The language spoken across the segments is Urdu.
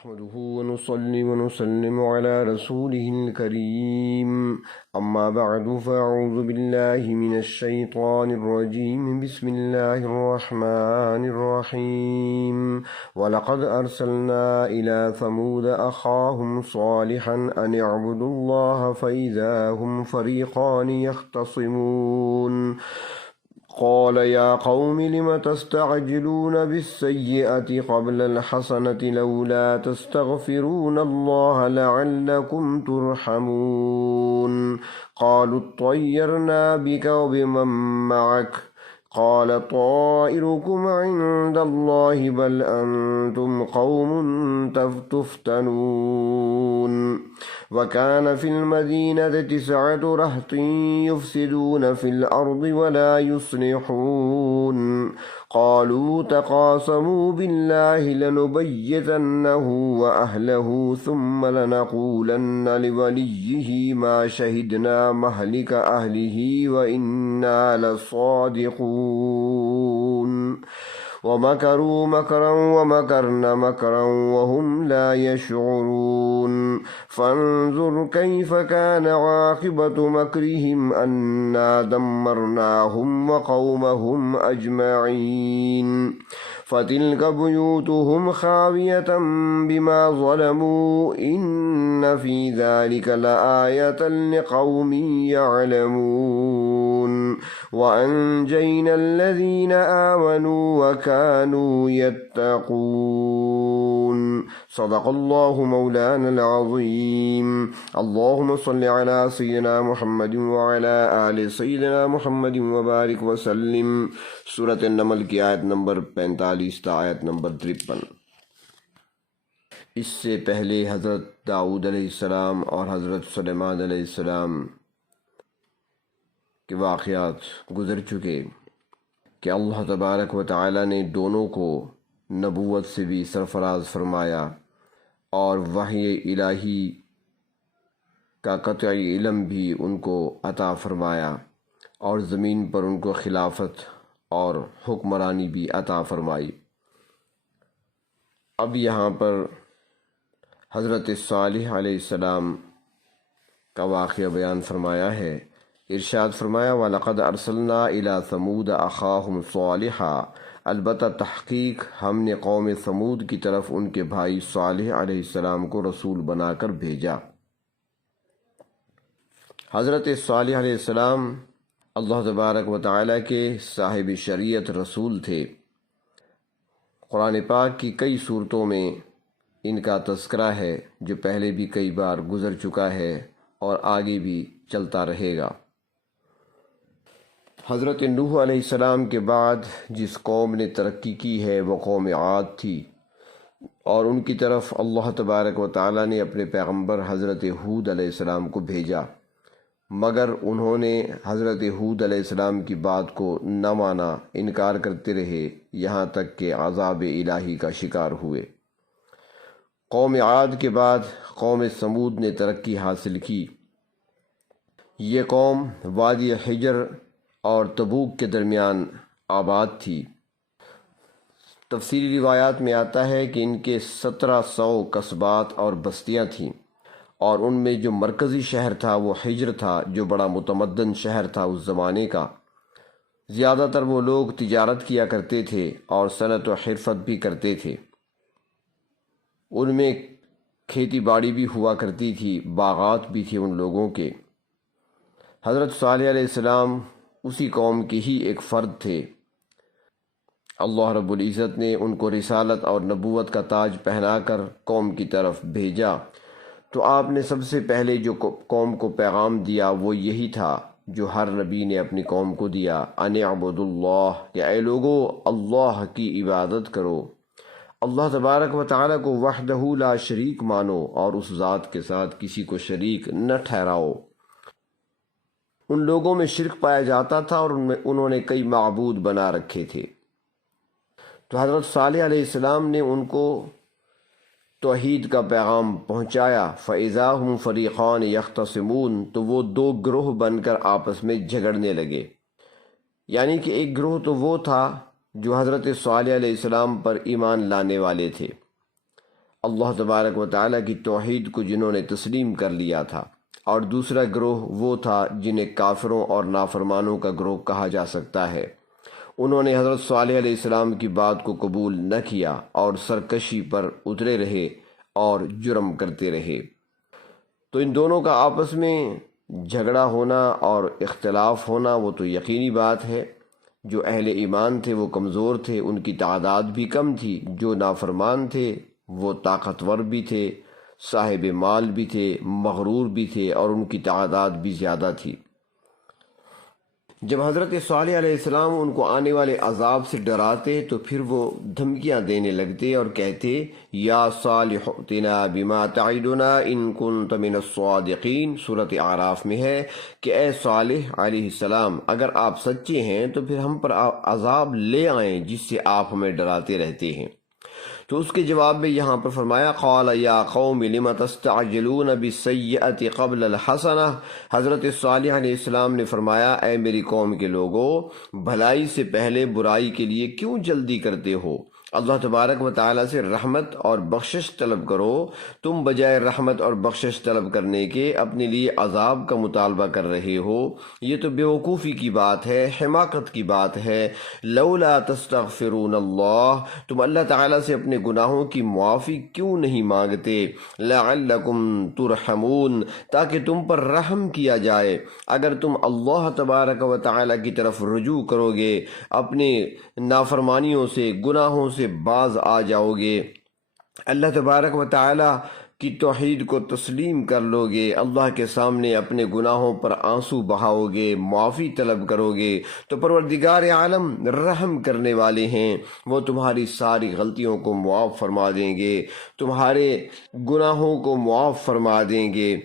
نحمده ونصلي ونسلم على رسوله الكريم أما بعد فأعوذ بالله من الشيطان الرجيم بسم الله الرحمن الرحيم ولقد أرسلنا إلى ثمود أخاهم صالحا أن اعبدوا الله فإذا هم فريقان يختصمون قال يا قوم لم تستعجلون بالسيئة قبل الحسنة لولا تستغفرون الله لعلكم ترحمون قالوا اطيرنا بك وبمن معك قال طائركم عند الله بل أنتم قوم تفتنون وكان في المدينة 9 رهط يفسدون في الأرض ولا يصلحون قالوا تقاسموا بالله لنبيتنه وأهله ثم لنقولن لوليه ما شهدنا مهلك أهله وإنا لصادقون ومكروا مكرا ومكرن مكرا وهم لا يشعرون فانظر كيف كان عاقبة مكرهم أنا دمرناهم وقومهم أجمعين فتلك بيوتهم خاوية بما ظلموا إن في ذلك لآية لقوم يعلمون وأنجينا الذين آمنوا وكانوا يتقون صدق الله مولانا العظيم اللهم صل على سيدنا محمد وعلى آل سيدنا محمد وبارك وسلم سورة النمل کی آیت نمبر 45 تا آیت نمبر 53۔ اس سے پہلے حضرت داؤد علیہ السلام اور حضرت سلیمان علیہ السلام کے واقعات گزر چکے کہ اللہ تبارک و تعالی نے دونوں کو نبوت سے بھی سرفراز فرمایا اور وحی الہی کا قطعی علم بھی ان کو عطا فرمایا اور زمین پر ان کو خلافت اور حکمرانی بھی عطا فرمائی۔ اب یہاں پر حضرت صالح علیہ السلام کا واقعہ بیان فرمایا ہے۔ ارشاد فرمایا وَلَقَدْ أَرْسَلْنَا إِلَى ثَمُودَ أَخَاهُمْ صَالِحًا، البتہ تحقیق ہم نے قوم ثمود کی طرف ان کے بھائی صالح علیہ السلام کو رسول بنا کر بھیجا۔ حضرت صالح علیہ السلام اللہ تبارک و تعالیٰ کے صاحب شریعت رسول تھے۔ قرآن پاک کی کئی صورتوں میں ان کا تذکرہ ہے جو پہلے بھی کئی بار گزر چکا ہے اور آگے بھی چلتا رہے گا۔ حضرت نوح علیہ السلام کے بعد جس قوم نے ترقی کی ہے وہ قوم عاد تھی، اور ان کی طرف اللہ تبارک و تعالیٰ نے اپنے پیغمبر حضرت ہود علیہ السلام کو بھیجا، مگر انہوں نے حضرت ہود علیہ السلام کی بات کو نہ مانا، انکار کرتے رہے یہاں تک کہ عذاب الہی کا شکار ہوئے۔ قوم عاد کے بعد قوم سمود نے ترقی حاصل کی۔ یہ قوم وادی حجر اور تبوک کے درمیان آباد تھی۔ تفسیری روایات میں آتا ہے کہ ان کے 1700 قصبات اور بستیاں تھیں، اور ان میں جو مرکزی شہر تھا وہ حجر تھا، جو بڑا متمدن شہر تھا اس زمانے کا۔ زیادہ تر وہ لوگ تجارت کیا کرتے تھے اور صنعت و حرفت بھی کرتے تھے۔ ان میں کھیتی باڑی بھی ہوا کرتی تھی، باغات بھی تھے ان لوگوں کے۔ حضرت صالح علیہ السلام اسی قوم کے ہی ایک فرد تھے۔ اللہ رب العزت نے ان کو رسالت اور نبوت کا تاج پہنا کر قوم کی طرف بھیجا، تو آپ نے سب سے پہلے جو قوم کو پیغام دیا وہ یہی تھا جو ہر نبی نے اپنی قوم کو دیا، ان اعبدوا اللہ، کہ اے لوگو اللہ کی عبادت کرو، اللہ تبارک و تعالیٰ کو وحدہ لا شریک مانو اور اس ذات کے ساتھ کسی کو شریک نہ ٹھہراؤ۔ ان لوگوں میں شرک پایا جاتا تھا اور انہوں نے کئی معبود بنا رکھے تھے، تو حضرت صالح علیہ السلام نے ان کو توحید کا پیغام پہنچایا۔ فَإِذَا هُمْ فَرِيقَانِ يَخْتَصِمُونَ، تو وہ 2 گروہ بن کر آپس میں جھگڑنے لگے۔ یعنی کہ ایک گروہ تو وہ تھا جو حضرت صالح علیہ السلام پر ایمان لانے والے تھے، اللہ تبارک و تعالیٰ کی توحید کو جنہوں نے تسلیم کر لیا تھا، اور دوسرا گروہ وہ تھا جنہیں کافروں اور نافرمانوں کا گروہ کہا جا سکتا ہے۔ انہوں نے حضرت صالح علیہ السلام کی بات کو قبول نہ کیا اور سرکشی پر اترے رہے اور جرم کرتے رہے۔ تو ان دونوں کا آپس میں جھگڑا ہونا اور اختلاف ہونا وہ تو یقینی بات ہے۔ جو اہل ایمان تھے وہ کمزور تھے، ان کی تعداد بھی کم تھی۔ جو نافرمان تھے وہ طاقتور بھی تھے، صاحب مال بھی تھے، مغرور بھی تھے، اور ان کی تعداد بھی زیادہ تھی۔ جب حضرت صالح علیہ السلام ان کو آنے والے عذاب سے ڈراتے تو پھر وہ دھمکیاں دینے لگتے اور کہتے، یا صالح ائتنا بما تعدنا ان کنت من الصادقین۔ سورۃ اعراف میں ہے کہ اے صالح علیہ السلام، اگر آپ سچے ہیں تو پھر ہم پر عذاب لے آئیں جس سے آپ ہمیں ڈراتے رہتے ہیں۔ تو اس کے جواب میں یہاں پر فرمایا، قال یا قوم لم تستعجلون بالسیئۃ قبل الحسنہ۔ حضرت صالح علیہ السلام نے فرمایا، اے میری قوم کے لوگوں، بھلائی سے پہلے برائی کے لیے کیوں جلدی کرتے ہو؟ اللہ تبارک و تعالیٰ سے رحمت اور بخشش طلب کرو۔ تم بجائے رحمت اور بخشش طلب کرنے کے اپنے لیے عذاب کا مطالبہ کر رہے ہو۔ یہ تو بیوقوفی کی بات ہے، حماقت کی بات ہے۔ لولا تستغفرون اللہ، تم اللہ تعالیٰ سے اپنے گناہوں کی معافی کیوں نہیں مانگتے؟ لعلکم ترحمون، تاکہ تم پر رحم کیا جائے۔ اگر تم اللہ تبارک و تعالیٰ کی طرف رجوع کرو گے، اپنے نافرمانیوں سے، گناہوں سے باز آ جاؤ گے، اللہ تبارک و تعالیٰ کی توحید کو تسلیم کر لو گے، اللہ کے سامنے اپنے گناہوں پر آنسو بہاؤ گے، معافی طلب کرو گے، تو پروردگار عالم رحم کرنے والے ہیں، وہ تمہاری ساری غلطیوں کو معاف فرما دیں گے، تمہارے گناہوں کو معاف فرما دیں گے۔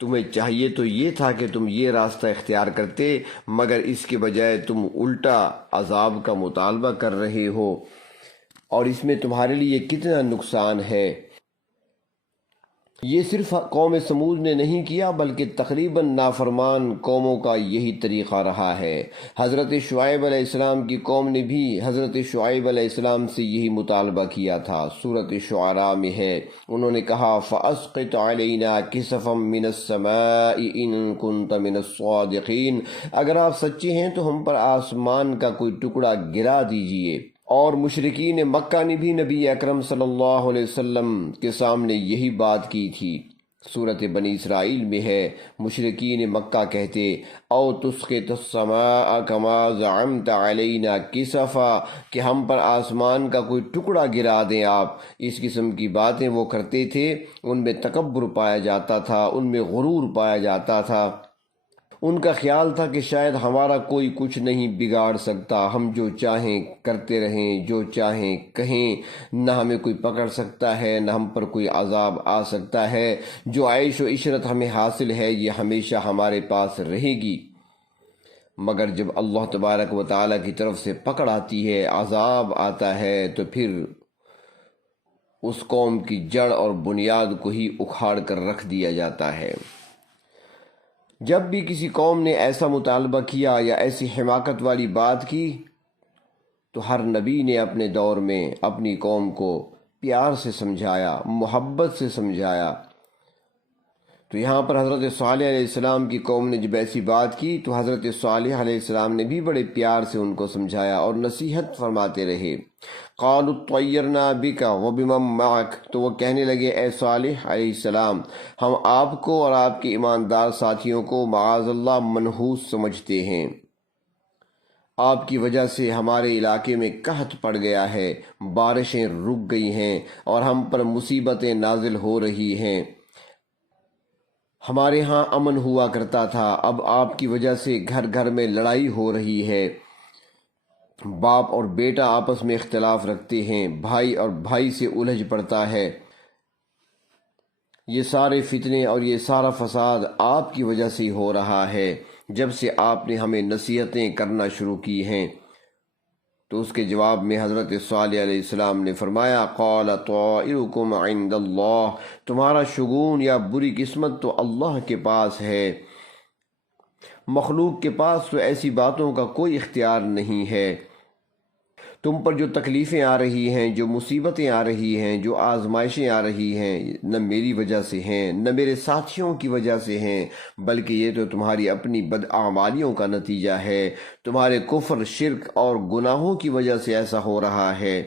تمہیں چاہیے تو یہ تھا کہ تم یہ راستہ اختیار کرتے، مگر اس کے بجائے تم الٹا عذاب کا مطالبہ کر رہے ہو، اور اس میں تمہارے لیے کتنا نقصان ہے۔ یہ صرف قوم سمود نے نہیں کیا، بلکہ تقریباً نافرمان قوموں کا یہی طریقہ رہا ہے۔ حضرت شعیب علیہ السلام کی قوم نے بھی حضرت شعیب علیہ السلام سے یہی مطالبہ کیا تھا۔ سورۃ شعراء میں ہے، انہوں نے کہا، فَأَسْقِطْ عَلَيْنَا كِسَفًا مِّنَ السَّمَاءِ إِن كُنتَ مِنَ الصَّادِقِينَ، اگر آپ سچے ہیں تو ہم پر آسمان کا کوئی ٹکڑا گرا دیجئے۔ اور مشرکین مکہ نے بھی نبی اکرم صلی اللہ علیہ وسلم کے سامنے یہی بات کی تھی۔ سورۃ بنی اسرائیل میں ہے، مشرکین مکہ کہتے، او تسقط السماء کما زعمت علینا کسفا، کہ ہم پر آسمان کا کوئی ٹکڑا گرا دیں آپ۔ اس قسم کی باتیں وہ کرتے تھے، ان میں تکبر پایا جاتا تھا، ان میں غرور پایا جاتا تھا۔ ان کا خیال تھا کہ شاید ہمارا کوئی کچھ نہیں بگاڑ سکتا، ہم جو چاہیں کرتے رہیں، جو چاہیں کہیں، نہ ہمیں کوئی پکڑ سکتا ہے، نہ ہم پر کوئی عذاب آ سکتا ہے۔ جو عیش و عشرت ہمیں حاصل ہے یہ ہمیشہ ہمارے پاس رہے گی۔ مگر جب اللہ تبارک و تعالیٰ کی طرف سے پکڑ آتی ہے، عذاب آتا ہے، تو پھر اس قوم کی جڑ اور بنیاد کو ہی اکھاڑ کر رکھ دیا جاتا ہے۔ جب بھی کسی قوم نے ایسا مطالبہ کیا یا ایسی حماقت والی بات کی تو ہر نبی نے اپنے دور میں اپنی قوم کو پیار سے سمجھایا، محبت سے سمجھایا۔ تو یہاں پر حضرت صالح علیہ السلام کی قوم نے جب ایسی بات کی تو حضرت صالح علیہ السلام نے بھی بڑے پیار سے ان کو سمجھایا اور نصیحت فرماتے رہے۔ قالوا اطیرنا بک وبمن معک، تو وہ کہنے لگے، اے صالح علیہ السلام، ہم آپ کو اور آپ کے ایماندار ساتھیوں کو معاذ اللہ منحوس سمجھتے ہیں۔ آپ کی وجہ سے ہمارے علاقے میں قحط پڑ گیا ہے، بارشیں رک گئی ہیں اور ہم پر مصیبتیں نازل ہو رہی ہیں۔ ہمارے ہاں امن ہوا کرتا تھا، اب آپ کی وجہ سے گھر گھر میں لڑائی ہو رہی ہے، باپ اور بیٹا آپس میں اختلاف رکھتے ہیں، بھائی اور بھائی سے الجھ پڑتا ہے۔ یہ سارے فتنے اور یہ سارا فساد آپ کی وجہ سے ہو رہا ہے، جب سے آپ نے ہمیں نصیحتیں کرنا شروع کی ہیں۔ تو اس کے جواب میں حضرت صالح علیہ السلام نے فرمایا، قال طائرکم عند اللہ، تمہارا شگون یا بری قسمت تو اللہ کے پاس ہے، مخلوق کے پاس تو ایسی باتوں کا کوئی اختیار نہیں ہے۔ تم پر جو تکلیفیں آ رہی ہیں، جو مصیبتیں آ رہی ہیں، جو آزمائشیں آ رہی ہیں، نہ میری وجہ سے ہیں، نہ میرے ساتھیوں کی وجہ سے ہیں، بلکہ یہ تو تمہاری اپنی بدعمالیوں کا نتیجہ ہے۔ تمہارے کفر، شرک اور گناہوں کی وجہ سے ایسا ہو رہا ہے۔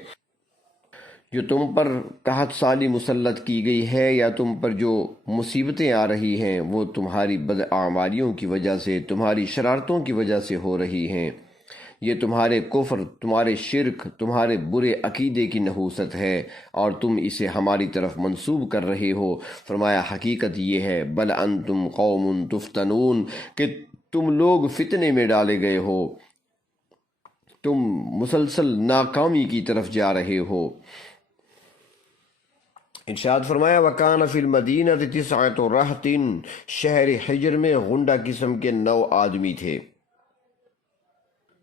جو تم پر قحط سالی مسلط کی گئی ہے یا تم پر جو مصیبتیں آ رہی ہیں، وہ تمہاری بدعمالیوں کی وجہ سے، تمہاری شرارتوں کی وجہ سے ہو رہی ہیں۔ یہ تمہارے کفر، تمہارے شرک، تمہارے برے عقیدے کی نحوست ہے اور تم اسے ہماری طرف منسوب کر رہے ہو۔ فرمایا حقیقت یہ ہے، بل انتم قوم تفتنون، کہ تم لوگ فتنے میں ڈالے گئے ہو، تم مسلسل ناکامی کی طرف جا رہے ہو۔ ارشاد فرمایا وَكَانَ فِي الْمَدِينَةِ تِسْعَةُ رَهْطٍ، شہر حجر میں غنڈہ قسم کے 9 آدمی تھے۔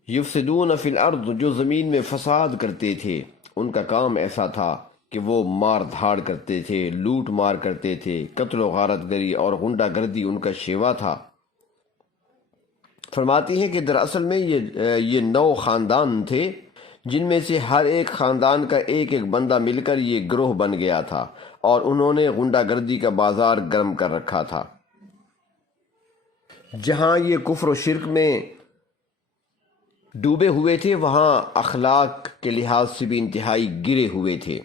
یفسدون فی الارض، جو زمین میں فساد کرتے تھے۔ ان کا کام ایسا تھا کہ وہ مار دھاڑ کرتے تھے، لوٹ مار کرتے تھے، قتل و غارت گری اور غنڈہ گردی ان کا شیوا تھا۔ فرماتی ہیں کہ دراصل میں یہ 9 خاندان تھے، جن میں سے ہر ایک خاندان کا ایک ایک بندہ مل کر یہ گروہ بن گیا تھا اور انہوں نے غنڈہ گردی کا بازار گرم کر رکھا تھا۔ جہاں یہ کفر و شرک میں ڈوبے ہوئے تھے، وہاں اخلاق کے لحاظ سے بھی انتہائی گرے ہوئے تھے،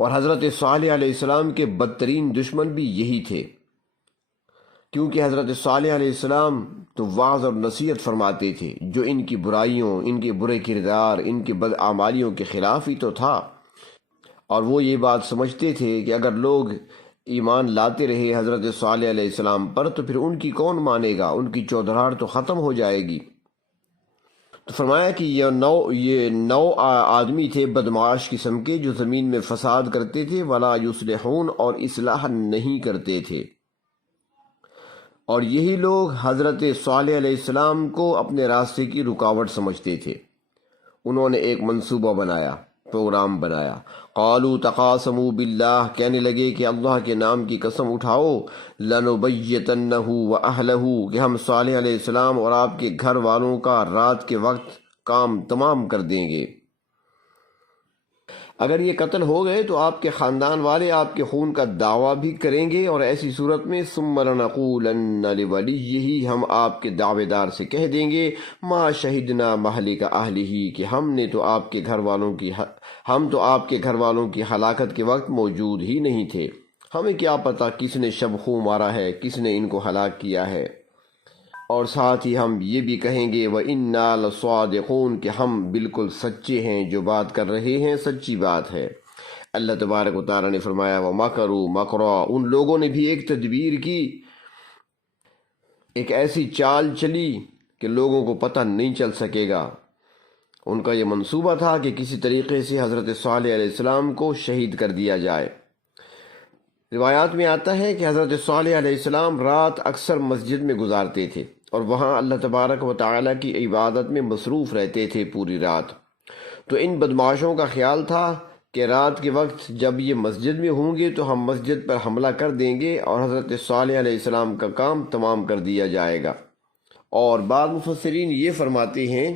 اور حضرت صالح علیہ السلام کے بدترین دشمن بھی یہی تھے، کیونکہ حضرت صالح علیہ السلام تو وعظ اور نصیحت فرماتے تھے جو ان کی برائیوں، ان کے برے کردار، ان کی بدعمالیوں کے خلاف ہی تو تھا، اور وہ یہ بات سمجھتے تھے کہ اگر لوگ ایمان لاتے رہے حضرت صالح علیہ السلام پر تو پھر ان کی کون مانے گا، ان کی چودراہٹ تو ختم ہو جائے گی۔ تو فرمایا کہ یہ نو آدمی تھے بدمعاش قسم کے، جو زمین میں فساد کرتے تھے، ولا یصلحون، اور اصلاح نہیں کرتے تھے، اور یہی لوگ حضرت صالح علیہ السلام کو اپنے راستے کی رکاوٹ سمجھتے تھے۔ انہوں نے ایک منصوبہ بنایا، پروگرام بنایا۔ قالوا تقاسموا باللہ، کہنے لگے کہ اللہ کے نام کی قسم اٹھاؤ، لنبیتنہ واہلہ، کہ ہم صالح علیہ السلام اور آپ کے گھر والوں کا رات کے وقت کام تمام کر دیں گے۔ اگر یہ قتل ہو گئے تو آپ کے خاندان والے آپ کے خون کا دعویٰ بھی کریں گے، اور ایسی صورت میں ثم لنقولن لولیہ، ہم آپ کے دعوے دار سے کہہ دیں گے ما شہدنا مہلک اہلہ، کہ ہم تو آپ کے گھر والوں کی ہلاکت کے وقت موجود ہی نہیں تھے، ہمیں کیا پتہ کس نے شب خوں مارا ہے، کس نے ان کو ہلاک کیا ہے۔ اور ساتھ ہی ہم یہ بھی کہیں گے وَإِنَّا لَصَادِقُونَ، کہ ہم بالکل سچے ہیں، جو بات کر رہے ہیں سچی بات ہے۔ اللہ تبارک و تعالیٰ نے فرمایا وَمَكَرُوا مَكْرًا، ان لوگوں نے بھی ایک تدبیر کی، ایک ایسی چال چلی کہ لوگوں کو پتہ نہیں چل سکے گا۔ ان کا یہ منصوبہ تھا کہ کسی طریقے سے حضرت صالح علیہ السلام کو شہید کر دیا جائے۔ روایات میں آتا ہے کہ حضرت صالح علیہ السلام رات اکثر مسجد میں گزارتے تھے اور وہاں اللہ تبارک و تعالیٰ کی عبادت میں مصروف رہتے تھے پوری رات۔ تو ان بدمعاشوں کا خیال تھا کہ رات کے وقت جب یہ مسجد میں ہوں گے تو ہم مسجد پر حملہ کر دیں گے اور حضرت صالح علیہ السلام کا کام تمام کر دیا جائے گا۔ اور بعض مفسرین یہ فرماتے ہیں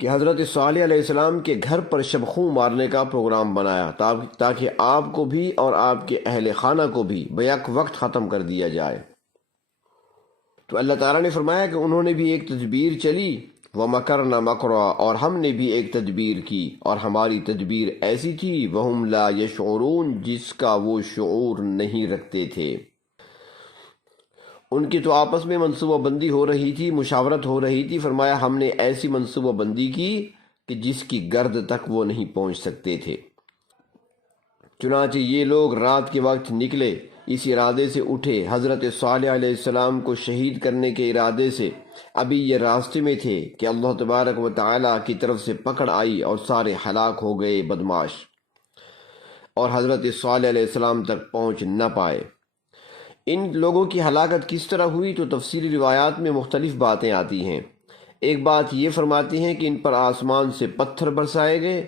کہ حضرت صالح علیہ السلام کے گھر پر شب خوں مارنے کا پروگرام بنایا تاکہ آپ کو بھی اور آپ کے اہل خانہ کو بھی بیک وقت ختم کر دیا جائے۔ تو اللہ تعالیٰ نے فرمایا کہ انہوں نے بھی ایک تدبیر چلی، وَمَكَرْنَا مَكْرًا، اور ہم نے بھی ایک تدبیر کی، اور ہماری تدبیر ایسی تھی وَهُمْ لَا يَشْعُرُونَ، جس کا وہ شعور نہیں رکھتے تھے۔ ان کی تو آپس میں منصوبہ بندی ہو رہی تھی، مشاورت ہو رہی تھی۔ فرمایا ہم نے ایسی منصوبہ بندی کی کہ جس کی گرد تک وہ نہیں پہنچ سکتے تھے۔ چنانچہ یہ لوگ رات کے وقت نکلے، اس ارادے سے اٹھے، حضرت صالح علیہ السلام کو شہید کرنے کے ارادے سے۔ ابھی یہ راستے میں تھے کہ اللہ تبارک و تعالیٰ کی طرف سے پکڑ آئی اور سارے ہلاک ہو گئے بدمعاش، اور حضرت صالح علیہ السلام تک پہنچ نہ پائے۔ ان لوگوں کی ہلاکت کس طرح ہوئی تو تفصیلی روایات میں مختلف باتیں آتی ہیں۔ ایک بات یہ فرماتی ہیں کہ ان پر آسمان سے پتھر برسائے گئے،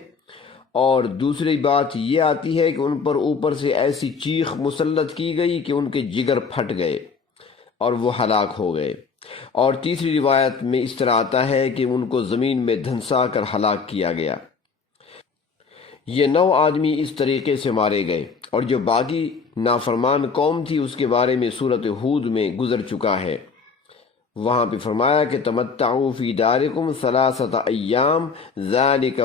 اور دوسری بات یہ آتی ہے کہ ان پر اوپر سے ایسی چیخ مسلط کی گئی کہ ان کے جگر پھٹ گئے اور وہ ہلاک ہو گئے۔ اور تیسری روایت میں اس طرح آتا ہے کہ ان کو زمین میں دھنسا کر ہلاک کیا گیا۔ یہ 9 آدمی اس طریقے سے مارے گئے، اور جو باقی نافرمان قوم تھی اس کے بارے میں سورۃ ہود میں گزر چکا ہے۔ وہاں پہ فرمایا کہ تمتعوا فی دارکم 3 ایام ذالک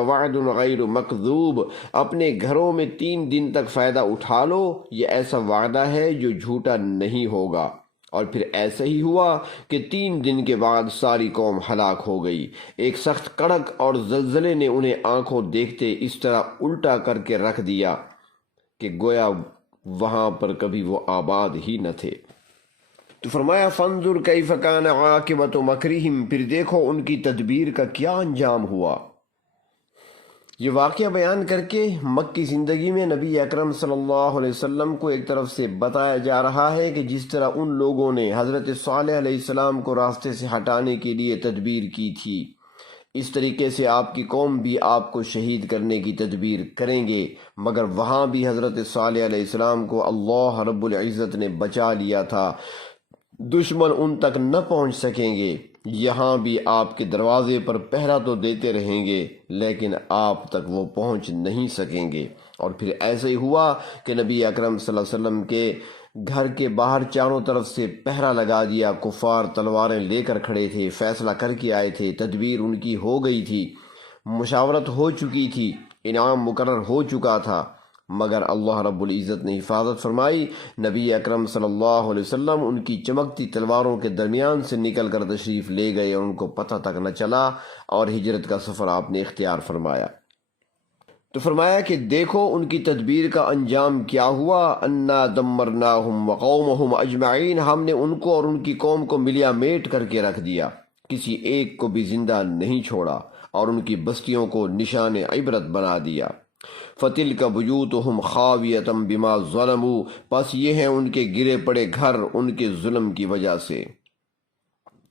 وعد غیر مکذوب، اپنے گھروں میں 3 دن تک فائدہ اٹھا لو، یہ ایسا وعدہ ہے جو جھوٹا نہیں ہوگا۔ اور پھر ایسا ہی ہوا کہ 3 دن کے بعد ساری قوم ہلاک ہو گئی۔ ایک سخت کڑک اور زلزلے نے انہیں آنکھوں دیکھتے اس طرح الٹا کر کے رکھ دیا کہ گویا وہاں پر کبھی وہ آباد ہی نہ تھے۔ تو فرمایا فانظر کیف کان عاقبۃ مکرہم، پھر دیکھو ان کی تدبیر کا کیا انجام ہوا۔ یہ واقعہ بیان کر کے مکی زندگی میں نبی اکرم صلی اللہ علیہ وسلم کو ایک طرف سے بتایا جا رہا ہے کہ جس طرح ان لوگوں نے حضرت صالح علیہ السلام کو راستے سے ہٹانے کے لیے تدبیر کی تھی، اس طریقے سے آپ کی قوم بھی آپ کو شہید کرنے کی تدبیر کریں گے، مگر وہاں بھی حضرت صالح علیہ السلام کو اللہ رب العزت نے بچا لیا تھا، دشمن ان تک نہ پہنچ سکیں گے۔ یہاں بھی آپ کے دروازے پر پہرا تو دیتے رہیں گے لیکن آپ تک وہ پہنچ نہیں سکیں گے۔ اور پھر ایسے ہی ہوا کہ نبی اکرم صلی اللہ علیہ وسلم کے گھر کے باہر چاروں طرف سے پہرا لگا دیا، کفار تلواریں لے کر کھڑے تھے، فیصلہ کر کے آئے تھے، تدبیر ان کی ہو گئی تھی، مشاورت ہو چکی تھی، انعام مقرر ہو چکا تھا، مگر اللہ رب العزت نے حفاظت فرمائی۔ نبی اکرم صلی اللہ علیہ وسلم ان کی چمکتی تلواروں کے درمیان سے نکل کر تشریف لے گئے اور ان کو پتہ تک نہ چلا، اور ہجرت کا سفر آپ نے اختیار فرمایا۔ تو فرمایا کہ دیکھو ان کی تدبیر کا انجام کیا ہوا، انا دمرناہم وقومہم اجمعین، ہم نے ان کو اور ان کی قوم کو ملیا میٹ کر کے رکھ دیا، کسی ایک کو بھی زندہ نہیں چھوڑا، اور ان کی بستیوں کو نشان عبرت بنا دیا۔ فَتِلْكَ بُيُوتُهُمْ خَاوِيَةً بِمَا ظَلَمُوا، پس یہ ہیں ان کے گرے پڑے گھر ان کے ظلم کی وجہ سے۔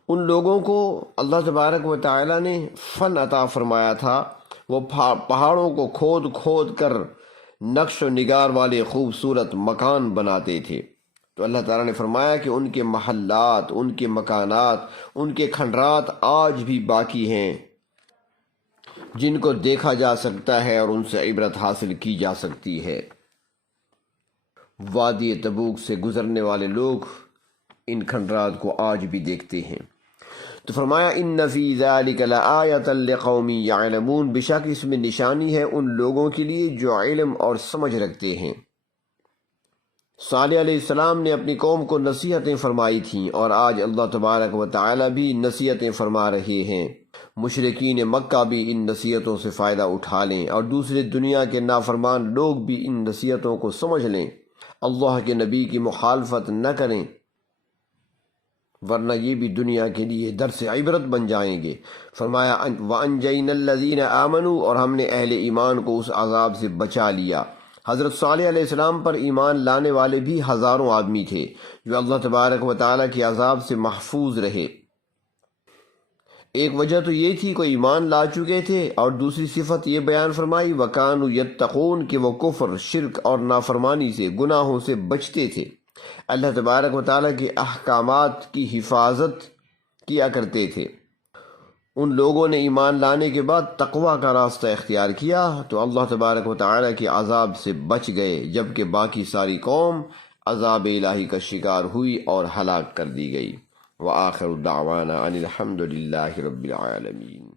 ان لوگوں کو اللہ تبارک و تعالی نے فن عطا فرمایا تھا، وہ پہاڑوں کو کھود کھود کر نقش و نگار والے خوبصورت مکان بناتے تھے۔ تو اللہ تعالیٰ نے فرمایا کہ ان کے محلات، ان کے مکانات، ان کے کھنڈرات آج بھی باقی ہیں، جن کو دیکھا جا سکتا ہے اور ان سے عبرت حاصل کی جا سکتی ہے۔ وادی تبوک سے گزرنے والے لوگ ان کھنڈرات کو آج بھی دیکھتے ہیں۔ تو فرمایا ان فی ذلک لآیۃ لقوم یعلمون، بے شک اس میں نشانی ہے ان لوگوں کے لیے جو علم اور سمجھ رکھتے ہیں۔ صالح علیہ السلام نے اپنی قوم کو نصیحتیں فرمائی تھیں، اور آج اللہ تبارک و تعالی بھی نصیحتیں فرما رہے ہیں۔ مشرکین مکہ بھی ان نصیحتوں سے فائدہ اٹھا لیں، اور دوسرے دنیا کے نافرمان لوگ بھی ان نصیحتوں کو سمجھ لیں، اللہ کے نبی کی مخالفت نہ کریں، ورنہ یہ بھی دنیا کے لیے درس عبرت بن جائیں گے۔ فرمایا وَأَنْجَيْنَا الَّذِينَ آمَنُوا، اور ہم نے اہل ایمان کو اس عذاب سے بچا لیا۔ حضرت صالح علیہ السلام پر ایمان لانے والے بھی ہزاروں آدمی تھے جو اللہ تبارک و تعالیٰ کے عذاب سے محفوظ رہے۔ ایک وجہ تو یہ تھی کہ ایمان لا چکے تھے، اور دوسری صفت یہ بیان فرمائی وَكَانُوا يَتَّقُونَ، کہ وہ کفر، شرک اور نافرمانی سے، گناہوں سے بچتے تھے، اللہ تبارک و تعالیٰ کے احکامات کی حفاظت کیا کرتے تھے۔ ان لوگوں نے ایمان لانے کے بعد تقوی کا راستہ اختیار کیا تو اللہ تبارک و تعالیٰ کے عذاب سے بچ گئے، جبکہ باقی ساری قوم عذاب الہی کا شکار ہوئی اور ہلاک کر دی گئی۔ وآخر دعوانا ان الحمد للہ رب العالمین۔